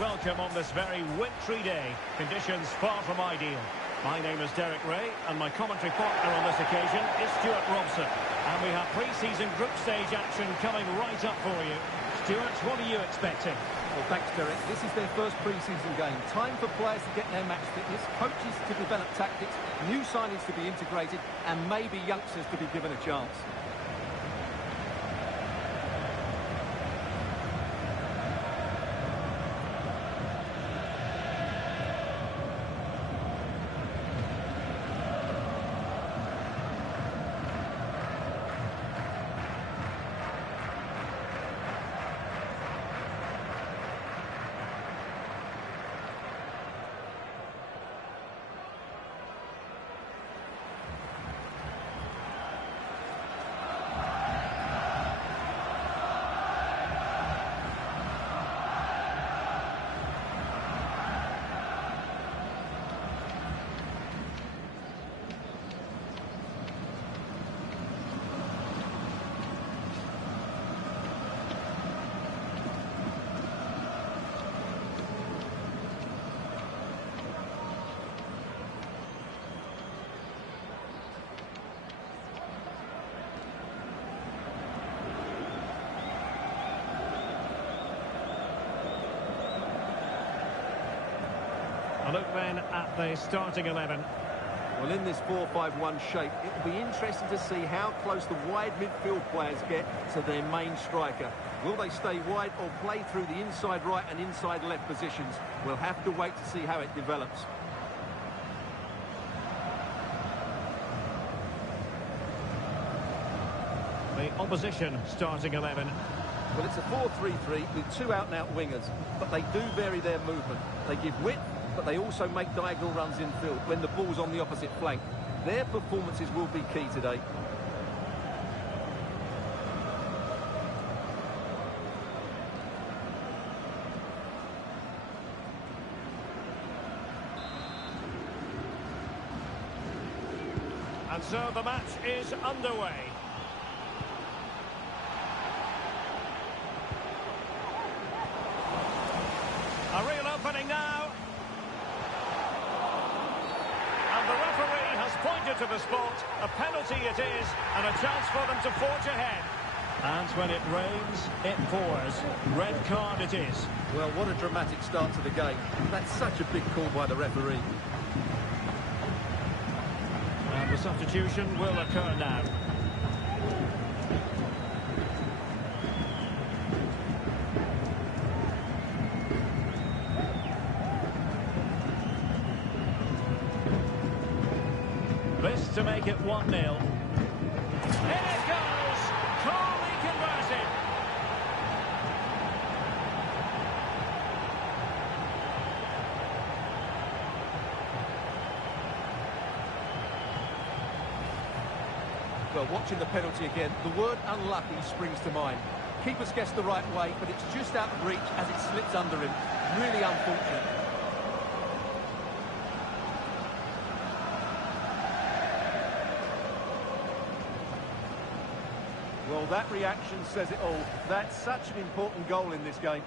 welcome on this very wintry day. Conditions far from ideal. My name is Derek Ray, and my commentary partner on this occasion is Stuart Robson. And we have pre-season group stage action coming right up for you. Stuart, what are you expecting? Well, thanks, Derek. This is their first pre-season game. Time for players to get their match fitness, coaches to develop tactics, new signings to be integrated, and maybe youngsters to be given a chance. A look then at the starting 11. Well, in this 4-5-1 shape, it will be interesting to see how close the wide midfield players get to their main striker. Will they stay wide or play through the inside right and inside left positions? We'll have to wait to see how it develops. The opposition starting 11. Well, it's a 4-3-3 with two out-and-out wingers, but they do vary their movement. They give width, but they also make diagonal runs infield when the ball's on the opposite flank. Their performances will be key today. And so the match is underway. A real opening now. And the referee has pointed to the spot. A penalty it is, and a chance for them to forge ahead. And when it rains, it pours. Red card it is. Well, what a dramatic start to the game. That's such a big call by the referee. And the substitution will occur now. This to make it 1-0. In it goes! Calmly converted. Well, watching the penalty again, the word unlucky springs to mind. Keeper's guessed the right way, but it's just out of reach as it slips under him. Really unfortunate. Well, that reaction says it all. That's such an important goal in this game.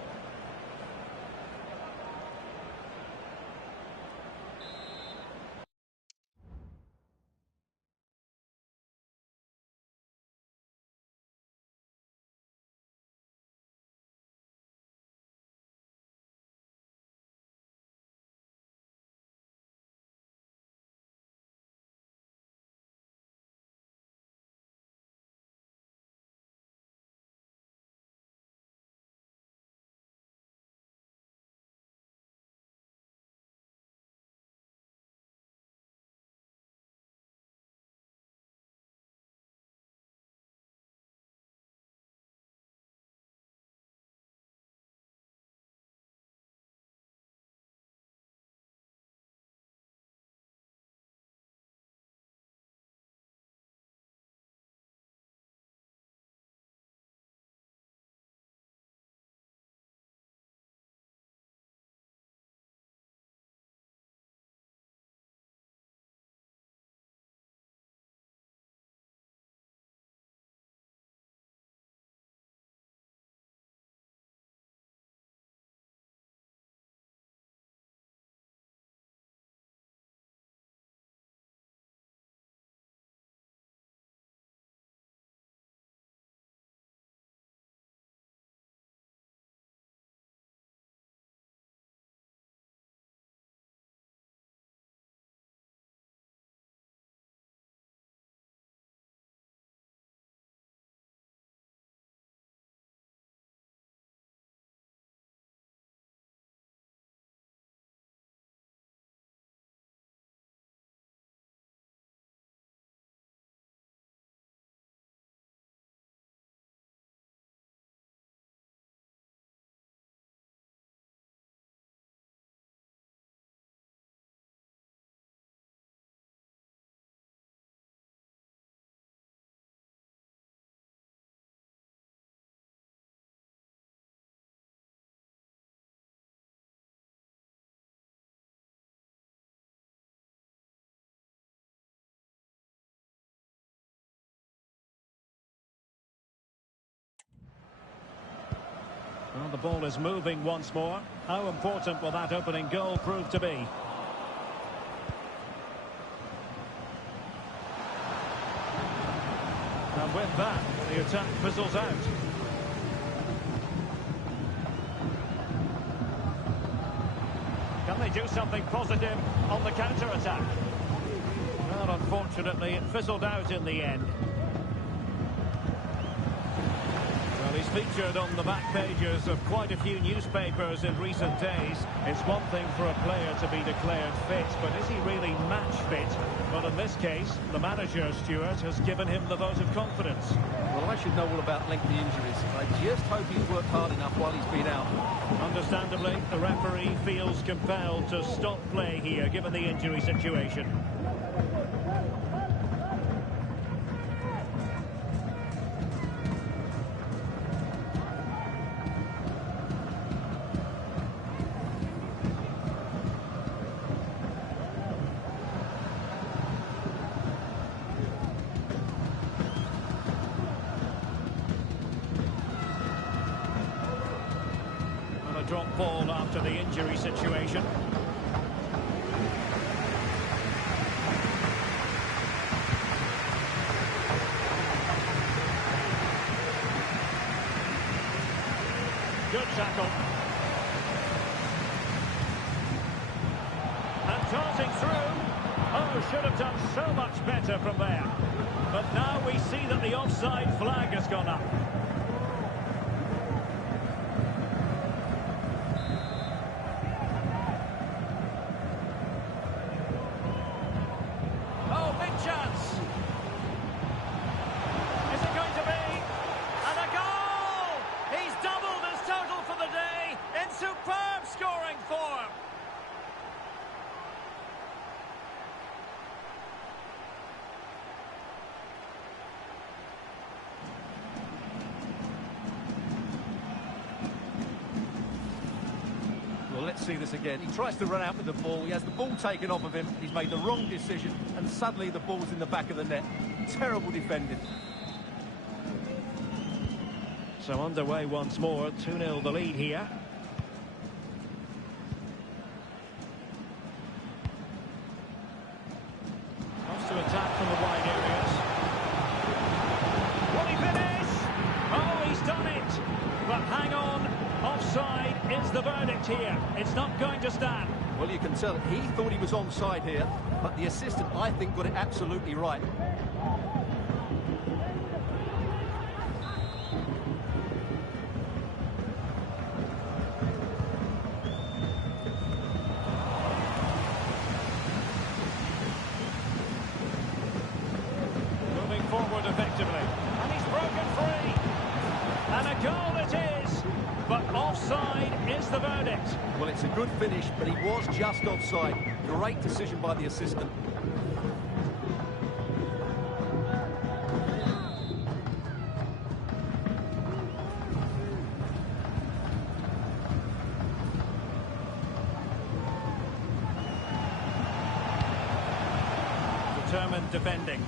And the ball is moving once more. How important will that opening goal prove to be? And with that, the attack fizzles out. Can they do something positive on the counter-attack? Well, unfortunately, it fizzled out in the end. Well, he's featured on the back pages of quite a few newspapers in recent days. It's one thing for a player to be declared fit, but is he really match fit? Well, in this case, the manager, Stuart, has given him the vote of confidence. Well, I should know all about lengthy injuries. I just hope he's worked hard enough while he's been out. Understandably, the referee feels compelled to stop play here, given the injury situation. Drop ball after the injury situation. Good tackle. And darting through. Oh, should have done so much better from there. But now we see that the offside flag has gone up. Superb scoring form. Well, let's see this again. He tries to run out with the ball. He has the ball taken off of him. He's made the wrong decision, and suddenly the ball's in the back of the net. Terrible defending. So underway once more. 2-0 the lead here. To attack from the wide areas. Will he finish? Oh, he's done it. But hang on. Offside is the verdict here. It's not going to stand. Well, you can tell he thought he was onside here, but the assistant, I think, got it absolutely right. Forward effectively, and he's broken free, and a goal it is, but offside is the verdict. Well, it's a good finish, but he was just offside. Great decision by the assistant. Determined defending.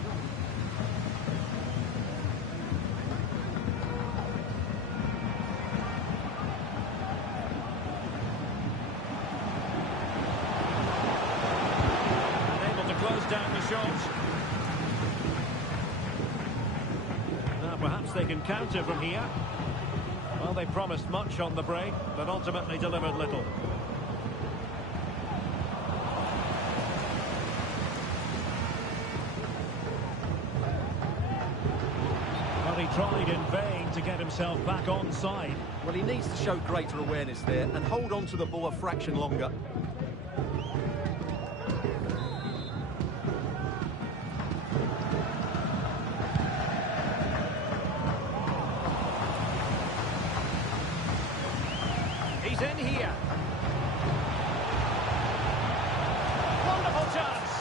Close down the shot. Now perhaps they can counter from here. Well, they promised much on the break, but ultimately delivered little. Well, he tried in vain to get himself back onside. Well, he needs to show greater awareness there and hold on to the ball a fraction longer. He's in here. Wonderful chance.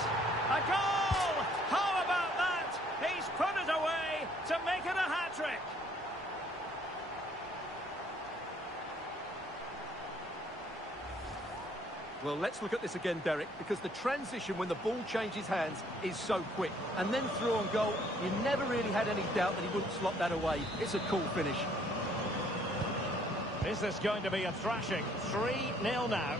A goal! How about that? He's put it away to make it a hat-trick. Well, let's look at this again, Derek, because the transition when the ball changes hands is so quick. And then through on goal, you never really had any doubt that he wouldn't slot that away. It's a cool finish. Is this going to be a thrashing? 3-0 now.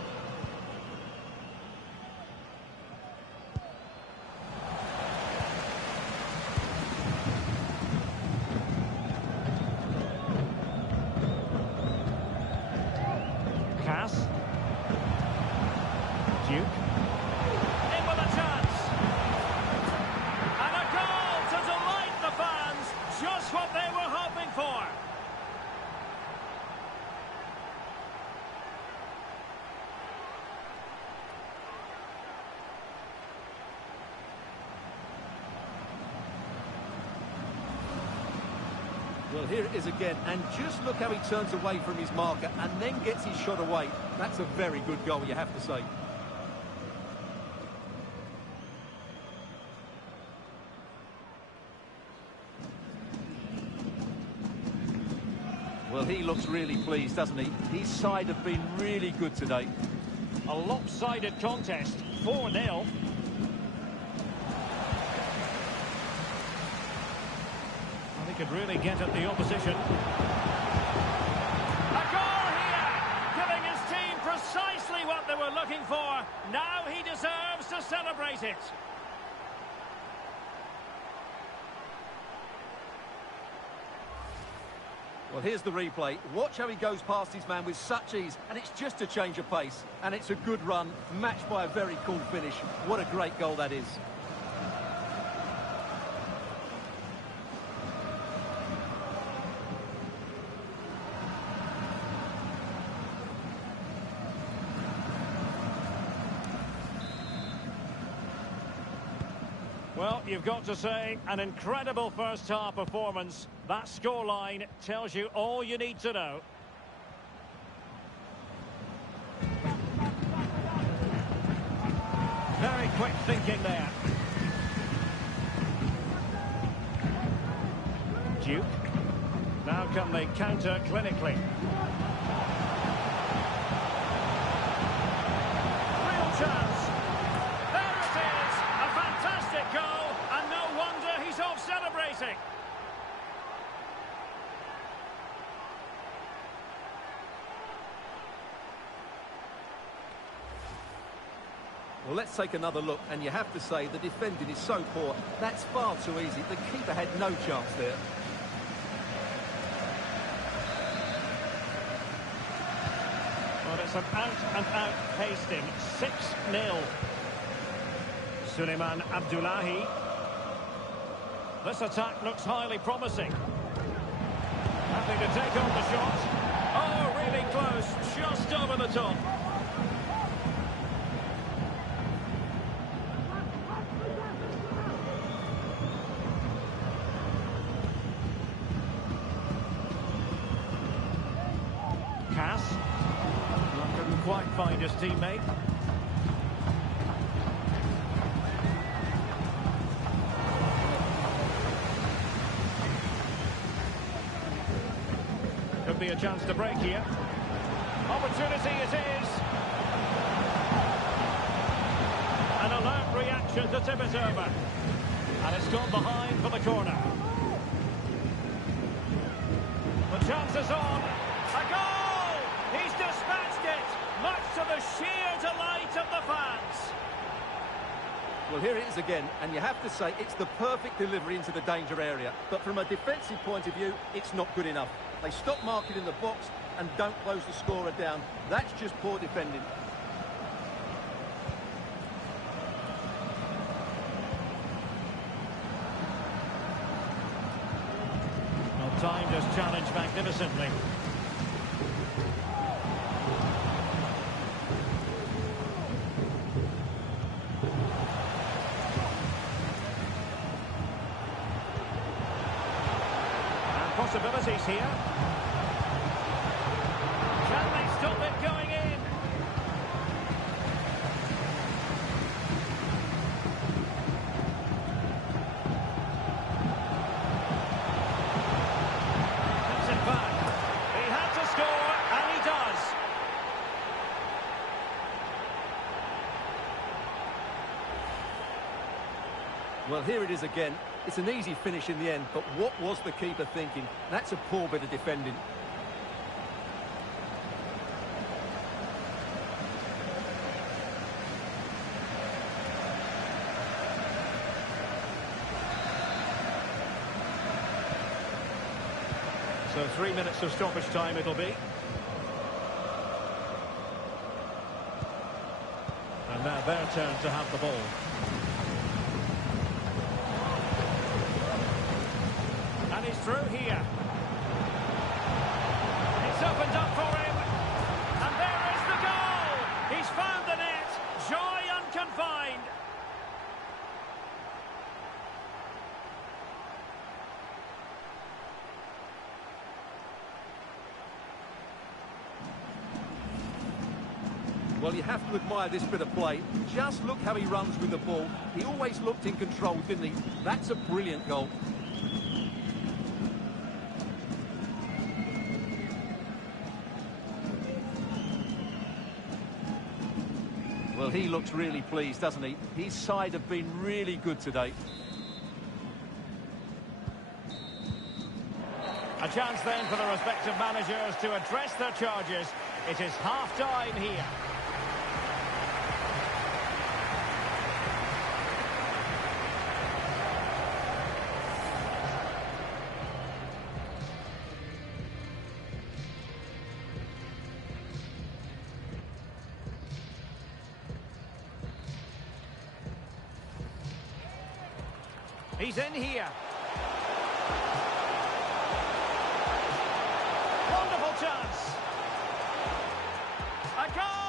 Duke. In with a chance. And a goal to delight the fans. Just what they were hoping for. Well, here it is again, and just look how he turns away from his marker and then gets his shot away. That's a very good goal, you have to say. Well, he looks really pleased, doesn't he? His side have been really good today. A lopsided contest, 4-0. He could really get at the opposition. A goal here, giving his team precisely what they were looking for. Now he deserves to celebrate it. Well, here's the replay. Watch how he goes past his man with such ease, and it's just a change of pace. And it's a good run, matched by a very cool finish. What a great goal that is. Well, you've got to say, an incredible first-half performance. That scoreline tells you all you need to know. Very quick thinking there. Duke. Now can they counter clinically? Real chance. Goal, and no wonder he's off celebrating. Well, let's take another look, and you have to say the defending is so poor. That's far too easy. The keeper had no chance there. Well, it's an out-and-out pasting. 6-0. Suleiman Abdullahi. This attack looks highly promising. Happy to take on the shot. Oh, really close, just over the top. Cass. Couldn't quite find his teammate. Could be a chance to break here. Opportunity it is. An alert reaction to tip it over. And it's gone behind for the corner. The chance is on. A goal! He's dispatched it, much to the sheer delight of the fans. Well, here it is again, and you have to say it's the perfect delivery into the danger area. But from a defensive point of view, it's not good enough. They stop marking in the box and don't close the scorer down. That's just poor defending. Well, timed his challenge magnificently. Possibilities here. Can they stop it going in? Puts it back. He had to score, and he does. Well, here it is again. It's an easy finish in the end, but what was the keeper thinking? That's a poor bit of defending. So 3 minutes of stoppage time it'll be. And now their turn to have the ball. And he's through here. It's opened up for him. And there is the goal! He's found the net. Joy unconfined. Well, you have to admire this bit of play. Just look how he runs with the ball. He always looked in control, didn't he? That's a brilliant goal. Well, he looks really pleased, doesn't he? His side have been really good today. A chance then for the respective managers to address their charges. It is half-time here. He's in here. Wonderful chance. A goal!